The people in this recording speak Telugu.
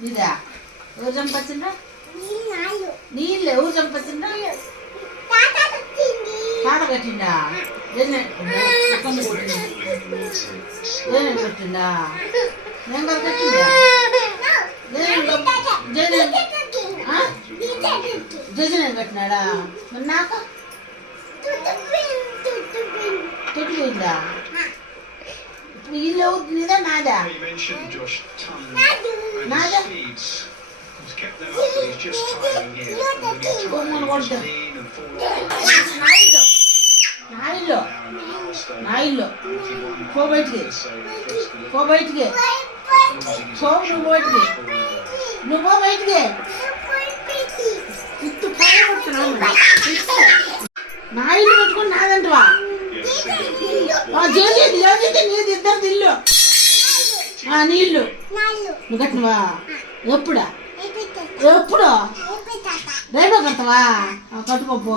నీదా ఎవరు చంపచ్చిందా నీళ్ళు ఎవరు చంపచ్చిందా తాట కట్టిందా పెట్టిందా నేను కదా కట్టిందా జజనే కట్టినాడా మరి నాకు తొట్టిపోయిందా ఇప్పుడు ఇల్లు ఎవరు నీదా నాదా నాదా నా ఇల్లు పో బయటికి పో బయటికి పో నువ్వు పో బయటికి ఇత్తు పైన కొడుతున్నావు నా ఇల్లు పెట్టుకుని నాదంటవా జోజీ నీది ఇద్దరిది ఇల్లు నీళ్ళు నువ్వు కట్టినవా ఎప్పుడా ఎప్పుడు రేపే కడతావా కట్టుకోపో